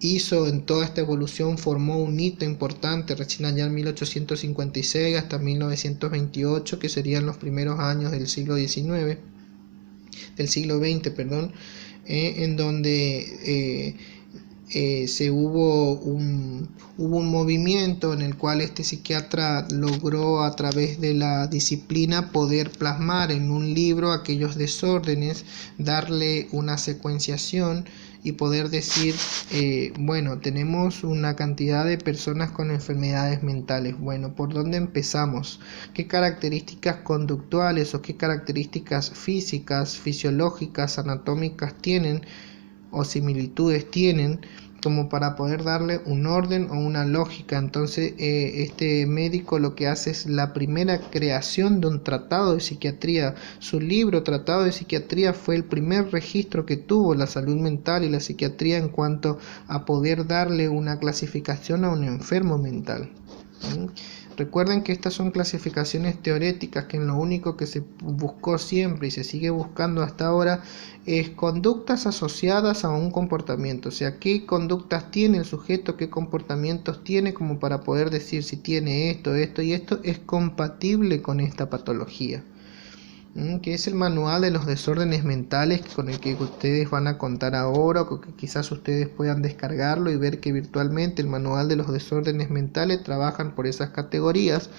hizo en toda esta evolución, formó un hito importante recién allá en 1856 hasta 1928, que serían los primeros años del siglo XIX, del siglo XX, perdón, en donde hubo un movimiento en el cual este psiquiatra logró, a través de la disciplina, poder plasmar en un libro aquellos desórdenes, darle una secuenciación y poder decir, bueno, tenemos una cantidad de personas con enfermedades mentales. Bueno, ¿por dónde empezamos? ¿Qué características conductuales o qué características físicas, fisiológicas, anatómicas tienen o similitudes tienen, como para poder darle un orden o una lógica? Entonces este médico lo que hace es la primera creación de un tratado de psiquiatría. Su libro Tratado de Psiquiatría fue el primer registro que tuvo la salud mental y la psiquiatría en cuanto a poder darle una clasificación a un enfermo mental. Recuerden que estas son clasificaciones teoréticas, que en lo único que se buscó siempre y se sigue buscando hasta ahora es conductas asociadas a un comportamiento. O sea, qué conductas tiene el sujeto, qué comportamientos tiene, como para poder decir si tiene esto, esto y esto es compatible con esta patología. Que es el manual de los desórdenes mentales, con el que ustedes van a contar ahora, o que quizás ustedes puedan descargarlo y ver que virtualmente el manual de los desórdenes mentales trabajan por esas categorías,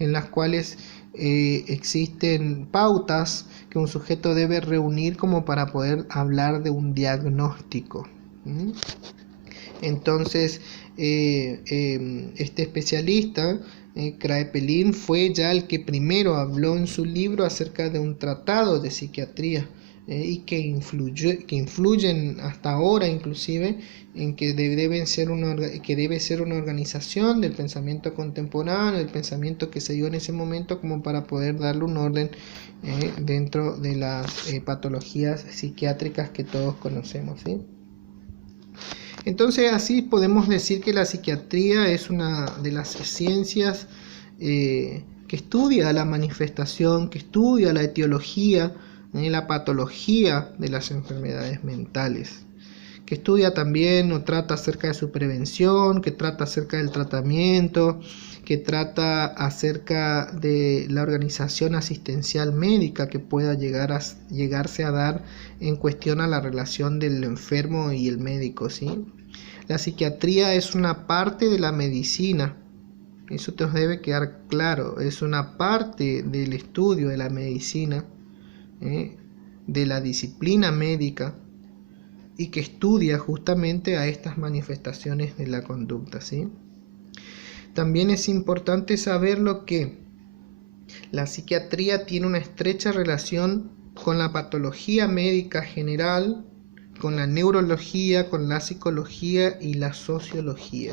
en las cuales existen pautas que un sujeto debe reunir como para poder hablar de un diagnóstico. Entonces este especialista, Kraepelin, fue ya el que primero habló en su libro acerca de un tratado de psiquiatría, y que influyen hasta ahora inclusive en que debe ser una organización del pensamiento contemporáneo, del pensamiento que se dio en ese momento, como para poder darle un orden dentro de las patologías psiquiátricas que todos conocemos, ¿sí? Entonces, así podemos decir que la psiquiatría es una de las ciencias que estudia la manifestación, que estudia la etiología, la patología de las enfermedades mentales, que estudia también o trata acerca de su prevención, que trata acerca del tratamiento, que trata acerca de la organización asistencial médica que pueda llegarse a dar en cuestión a la relación del enfermo y el médico, ¿sí? La psiquiatría es una parte de la medicina, eso te debe quedar claro, es una parte del estudio de la medicina, de la disciplina médica, y que estudia justamente a estas manifestaciones de la conducta, ¿sí? También es importante saber lo que la psiquiatría tiene una estrecha relación con la patología médica general, con la neurología, con la psicología y la sociología.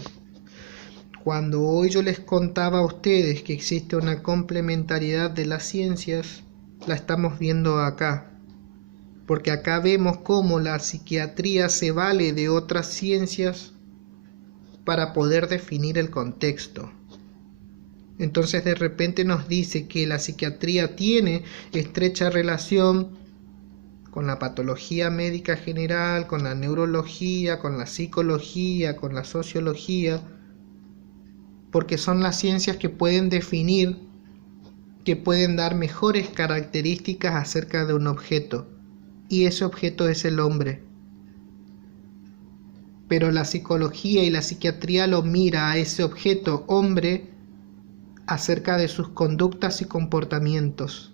Cuando hoy yo les contaba a ustedes que existe una complementariedad de las ciencias, la estamos viendo acá. Porque acá vemos cómo la psiquiatría se vale de otras ciencias para poder definir el contexto. Entonces de repente nos dice que la psiquiatría tiene estrecha relación con la patología médica general, con la neurología, con la psicología, con la sociología, porque son las ciencias que pueden definir, que pueden dar mejores características acerca de un objeto. Y ese objeto es el hombre. Pero la psicología y la psiquiatría lo mira a ese objeto hombre acerca de sus conductas y comportamientos.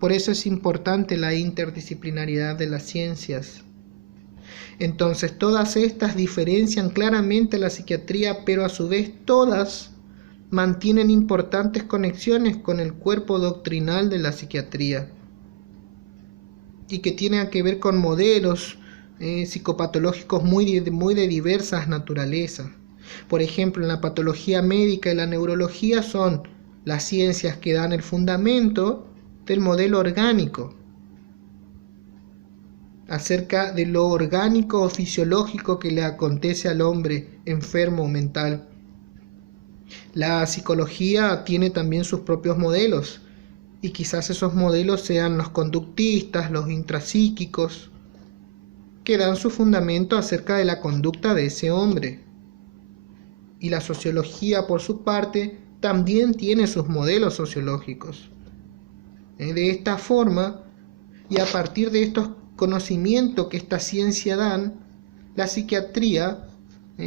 Por eso es importante la interdisciplinariedad de las ciencias. Entonces todas estas diferencian claramente la psiquiatría, pero a su vez todas mantienen importantes conexiones con el cuerpo doctrinal de la psiquiatría, y que tiene que ver con modelos psicopatológicos muy de diversas naturalezas. Por ejemplo, en la patología médica y la neurología son las ciencias que dan el fundamento del modelo orgánico, acerca de lo orgánico o fisiológico que le acontece al hombre enfermo mental. La psicología tiene también sus propios modelos, y quizás esos modelos sean los conductistas, los intrapsíquicos, que dan su fundamento acerca de la conducta de ese hombre. Y la sociología, por su parte, también tiene sus modelos sociológicos. De esta forma, y a partir de estos conocimientos que esta ciencia dan, la psiquiatría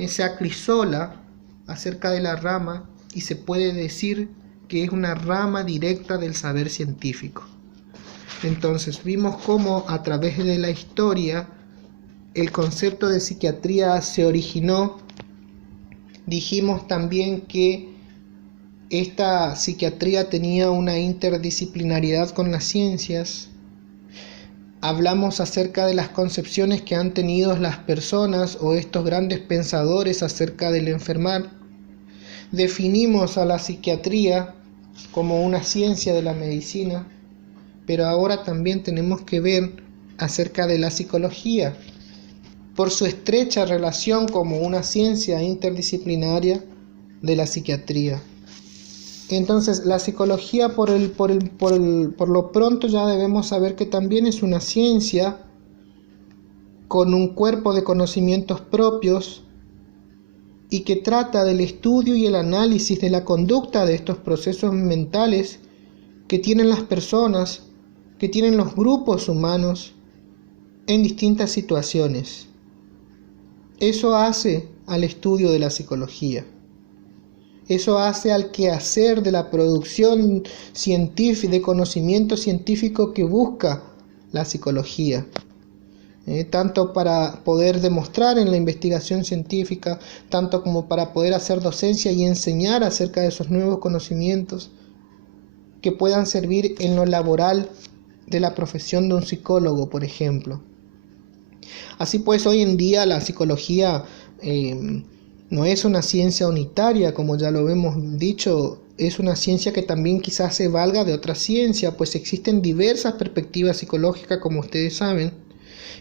se acrisola acerca de la rama y se puede decir que es una rama directa del saber científico. Entonces vimos cómo a través de la historia el concepto de psiquiatría se originó. Dijimos también que esta psiquiatría tenía una interdisciplinariedad con las ciencias. Hablamos acerca de las concepciones que han tenido las personas o estos grandes pensadores acerca del enfermar. Definimos a la psiquiatría como una ciencia de la medicina, pero ahora también tenemos que ver acerca de la psicología, por su estrecha relación como una ciencia interdisciplinaria de la psiquiatría. Entonces, la psicología por lo pronto ya debemos saber que también es una ciencia con un cuerpo de conocimientos propios y que trata del estudio y el análisis de la conducta de estos procesos mentales que tienen las personas, que tienen los grupos humanos en distintas situaciones. Eso hace al estudio de la psicología. Eso hace al quehacer de la producción científica, de conocimiento científico que busca la psicología. Tanto para poder demostrar en la investigación científica, tanto como para poder hacer docencia y enseñar acerca de esos nuevos conocimientos que puedan servir en lo laboral de la profesión de un psicólogo, por ejemplo. Así pues, hoy en día la psicología no es una ciencia unitaria, como ya lo hemos dicho, es una ciencia que también quizás se valga de otra ciencia, pues existen diversas perspectivas psicológicas, como ustedes saben,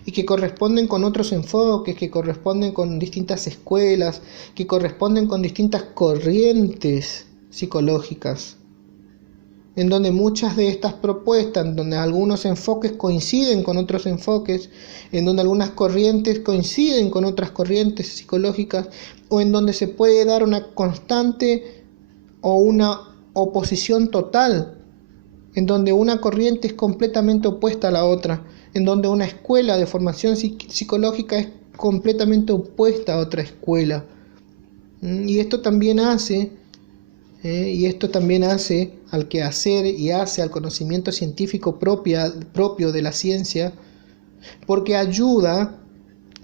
y que corresponden con otros enfoques, que corresponden con distintas escuelas, que corresponden con distintas corrientes psicológicas, en donde muchas de estas propuestas, en donde algunos enfoques coinciden con otros enfoques, en donde algunas corrientes coinciden con otras corrientes psicológicas, o en donde se puede dar una constante o una oposición total, en donde una corriente es completamente opuesta a la otra, en donde una escuela de formación psicológica es completamente opuesta a otra escuela. Y esto también hace al quehacer y hace al conocimiento científico propio de la ciencia porque ayuda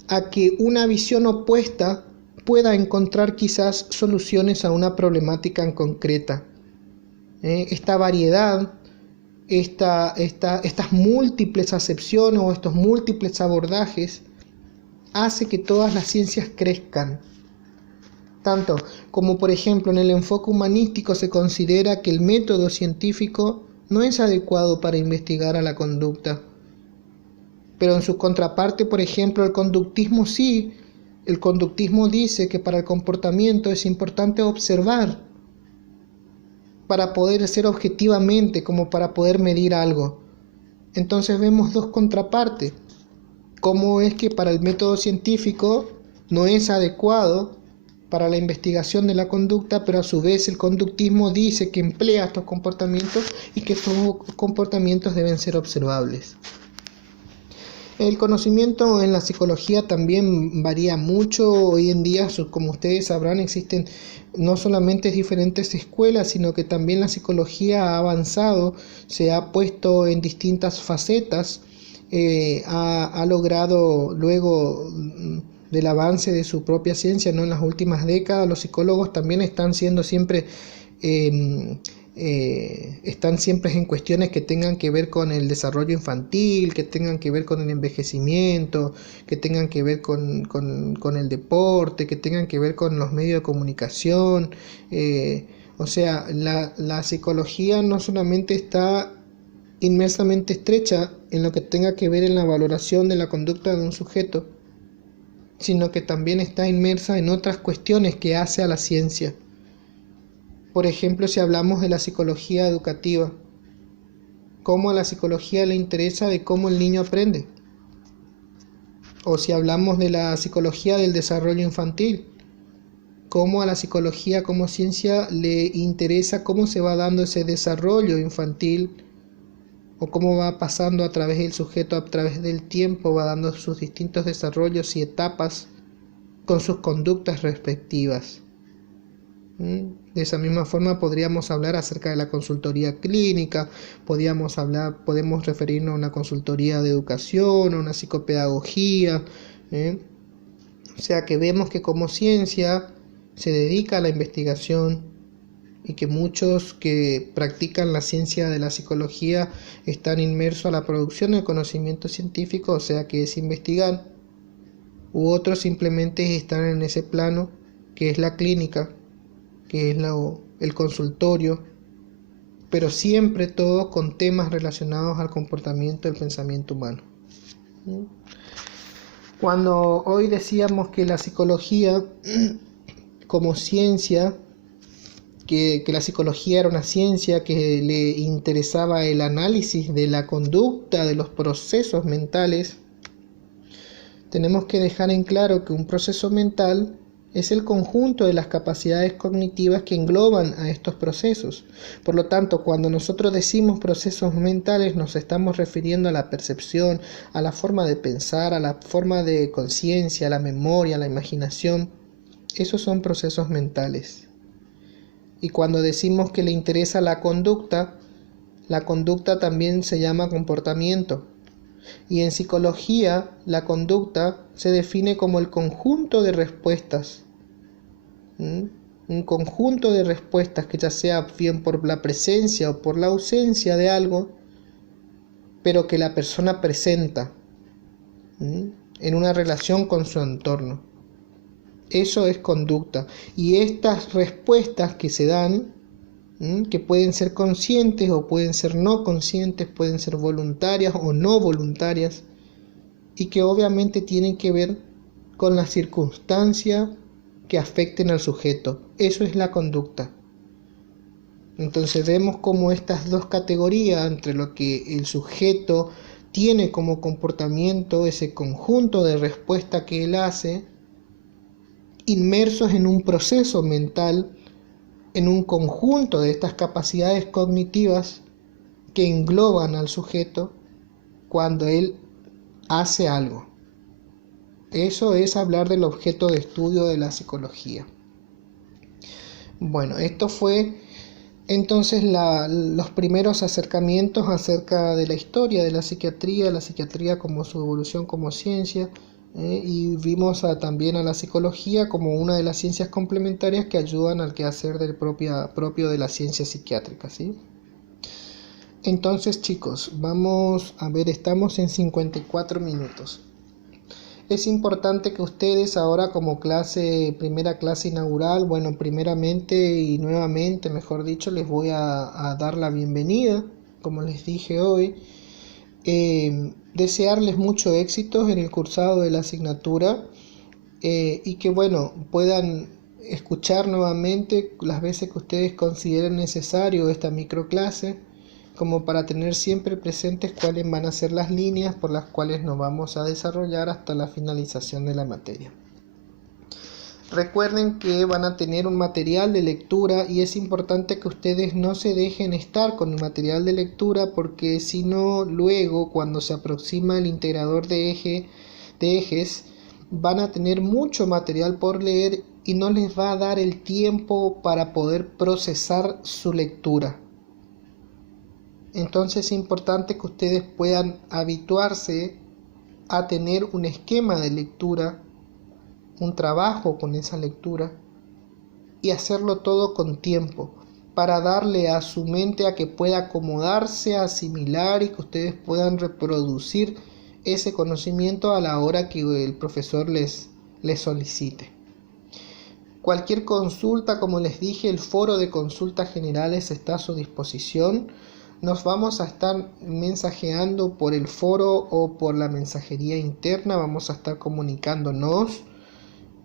a que una visión opuesta pueda encontrar quizás soluciones a una problemática en concreta. Esta variedad, estas múltiples acepciones o estos múltiples abordajes hace que todas las ciencias crezcan. Tanto como, por ejemplo, en el enfoque humanístico se considera que el método científico no es adecuado para investigar a la conducta. Pero en su contraparte, por ejemplo, el conductismo sí. El conductismo dice que para el comportamiento es importante observar para poder ser objetivamente, como para poder medir algo. Entonces vemos dos contrapartes. Cómo es que para el método científico no es adecuado para la investigación de la conducta, pero a su vez el conductismo dice que emplea estos comportamientos y que estos comportamientos deben ser observables. El conocimiento en la psicología también varía mucho. Hoy en día, como ustedes sabrán, existen no solamente diferentes escuelas, sino que también la psicología ha avanzado, se ha puesto en distintas facetas, ha logrado luego del avance de su propia ciencia, ¿no? En las últimas décadas los psicólogos también están siendo siempre están siempre en cuestiones que tengan que ver con el desarrollo infantil, que tengan que ver con el envejecimiento, que tengan que ver con el deporte, que tengan que ver con los medios de comunicación. O sea, la psicología no solamente está inmensamente estrecha en lo que tenga que ver en la valoración de la conducta de un sujeto, sino que también está inmersa en otras cuestiones que hace a la ciencia. Por ejemplo, si hablamos de la psicología educativa, cómo a la psicología le interesa de cómo el niño aprende. O si hablamos de la psicología del desarrollo infantil, cómo a la psicología como ciencia le interesa cómo se va dando ese desarrollo infantil o cómo va pasando a través del sujeto, a través del tiempo, va dando sus distintos desarrollos y etapas con sus conductas respectivas. De esa misma forma podríamos hablar acerca de la consultoría clínica, podemos referirnos a una consultoría de educación, a una psicopedagogía. O sea que vemos que como ciencia se dedica a la investigación y que muchos que practican la ciencia de la psicología están inmersos a la producción del conocimiento científico, o sea que es investigar, u otros simplemente están en ese plano que es la clínica, que es el consultorio, pero siempre todo con temas relacionados al comportamiento del pensamiento humano. Cuando hoy decíamos que la psicología como ciencia, que la psicología era una ciencia que le interesaba el análisis de la conducta, de los procesos mentales, tenemos que dejar en claro que un proceso mental es el conjunto de las capacidades cognitivas que engloban a estos procesos. Por lo tanto, cuando nosotros decimos procesos mentales, nos estamos refiriendo a la percepción, a la forma de pensar, a la forma de conciencia, a la memoria, a la imaginación. Esos son procesos mentales. Y cuando decimos que le interesa la conducta también se llama comportamiento. Y en psicología, la conducta se define como el conjunto de respuestas. Un conjunto de respuestas que ya sea bien por la presencia o por la ausencia de algo, pero que la persona presenta en una relación con su entorno. Eso es conducta. Y estas respuestas que se dan, que pueden ser conscientes o pueden ser no conscientes, pueden ser voluntarias o no voluntarias, y que obviamente tienen que ver con las circunstancias que afecten al sujeto. Eso es la conducta. Entonces vemos cómo estas dos categorías, entre lo que el sujeto tiene como comportamiento, ese conjunto de respuesta que él hace, inmersos en un proceso mental, en un conjunto de estas capacidades cognitivas que engloban al sujeto cuando él hace algo. Eso es hablar del objeto de estudio de la psicología. Bueno, esto fue Entonces los primeros acercamientos acerca de la historia de la psiquiatría como su evolución como ciencia, y vimos también a la psicología como una de las ciencias complementarias que ayudan al quehacer propio de la ciencia psiquiátrica, ¿sí? Entonces, chicos, vamos a ver, estamos en 54 minutos. Es importante que ustedes ahora como primera clase inaugural, bueno, primeramente y nuevamente, mejor dicho, les voy a dar la bienvenida, como les dije hoy. Desearles mucho éxito en el cursado de la asignatura, y que, bueno, puedan escuchar nuevamente las veces que ustedes consideren necesario esta microclase, como para tener siempre presentes cuáles van a ser las líneas por las cuales nos vamos a desarrollar hasta la finalización de la materia. Recuerden que van a tener un material de lectura y es importante que ustedes no se dejen estar con el material de lectura, porque si no, luego cuando se aproxima el integrador de ejes, van a tener mucho material por leer y no les va a dar el tiempo para poder procesar su lectura. Entonces es importante que ustedes puedan habituarse a tener un esquema de lectura, un trabajo con esa lectura, y hacerlo todo con tiempo, para darle a su mente a que pueda acomodarse, asimilar, y que ustedes puedan reproducir ese conocimiento a la hora que el profesor les solicite. Cualquier consulta, como les dije, el foro de consultas generales está a su disposición. Nos vamos a estar mensajeando por el foro o por la mensajería interna, vamos a estar comunicándonos,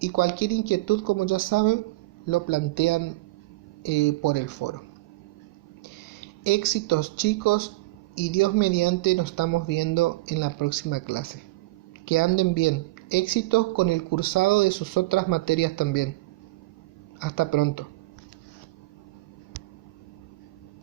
y cualquier inquietud, como ya saben, lo plantean por el foro. Éxitos, chicos, y Dios mediante nos estamos viendo en la próxima clase. Que anden bien. Éxitos con el cursado de sus otras materias también. Hasta pronto.